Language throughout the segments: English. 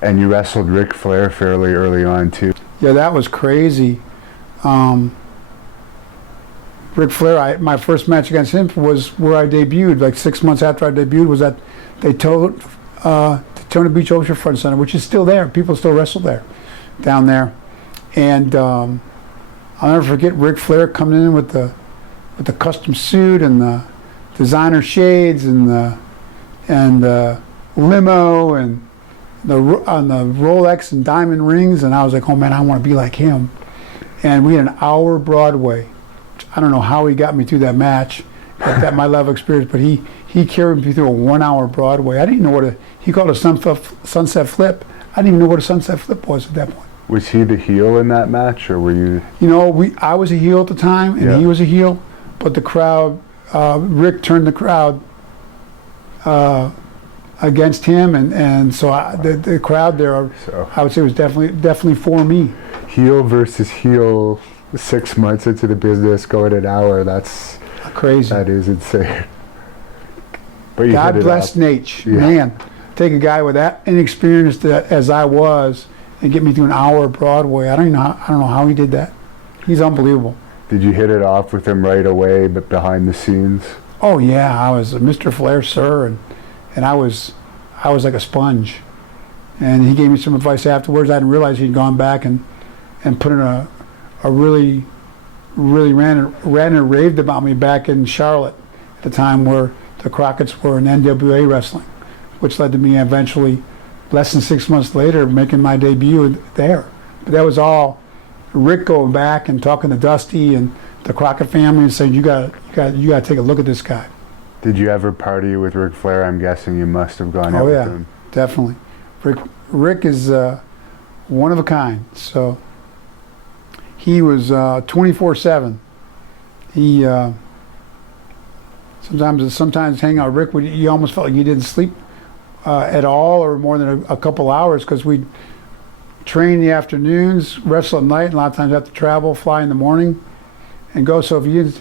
And you wrestled Ric Flair fairly early on too. Yeah, that was crazy. Ric Flair, my first match against him was where I debuted, like 6 months after I debuted, was at Daytona Beach Oceanfront Center, which is still there. People still wrestle there, down there. And I'll never forget Ric Flair coming in with the custom suit and the designer shades and the limo and the Rolex and diamond rings, and I was like, oh man, I want to be like him. And we had an hour Broadway. I don't know how he got me through that match at my level of experience, but he carried me through a 1 hour Broadway. I didn't know he called a sunset flip. I didn't even know what a sunset flip was at that point. Was he the heel in that match, or were you? You know, I was a heel at the time, and he was a heel, but the crowd, Rick turned the crowd against him, and so the crowd there, I would say, was definitely for me. Heel versus heel, 6 months into the business, going an hour. That's crazy. That is insane. But God bless Nate. Yeah. Man, take a guy with that inexperienced as I was and get me through an hour of Broadway. I don't know how he did that. He's unbelievable. Did you hit it off with him right away, but behind the scenes? Oh yeah, I was Mr. Flair, sir, and I was like a sponge. And he gave me some advice afterwards. I didn't realize he'd gone back and put in a really ran and raved about me back in Charlotte at the time where the Crockett's were in NWA wrestling, which led to me eventually, less than 6 months later, making my debut there. But that was all Rick going back and talking to Dusty and the Crockett family and saying, you got to take a look at this guy. Did you ever party with Ric Flair? I'm guessing you must have gone out with him. Definitely. Rick is one of a kind. So he was 24/7. He sometimes hanging out with Rick, you almost felt like you didn't sleep at all or more than a couple hours, because we'd train in the afternoons, wrestle at night, and a lot of times have to travel, fly in the morning, and go. So if you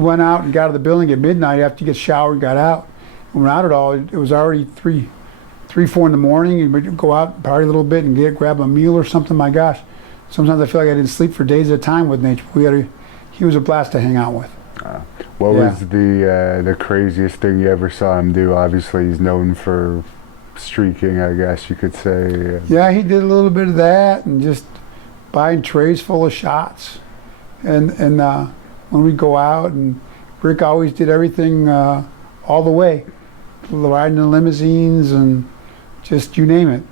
went out and got out of the building at midnight after you get showered and got out, and we're out at all, it was already 3, 4 in the morning, and we'd go out, party a little bit, and grab a meal or something. My gosh, sometimes I feel like I didn't sleep for days at a time with Nate. He was a blast to hang out with. What was the craziest thing you ever saw him do? Obviously, he's known for streaking, I guess you could say. Yeah, he did a little bit of that, and just buying trays full of shots. And when we go out, and Rick always did everything all the way, riding in limousines and just you name it.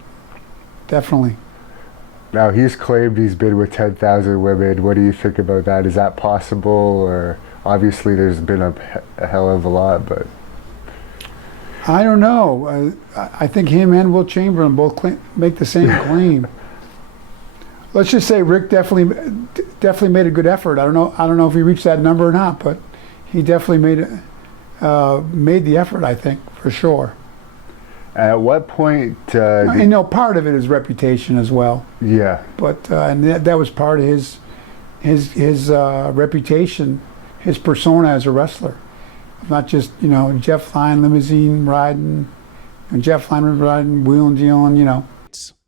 Definitely. Now, he's claimed he's been with 10,000 women. What do you think about that? Is that possible? Or obviously there's been a hell of a lot, but... I don't know. I think him and Will Chamberlain both make the same claim. Let's just say Rick definitely made a good effort. I don't know if he reached that number or not, but he definitely made the effort, I think, for sure. At what point? Part of it is reputation as well. Yeah. But and that was part of his reputation, his persona as a wrestler, not just Jeff Lynne limousine riding, and Jeff Lynne riding, wheeling, dealing,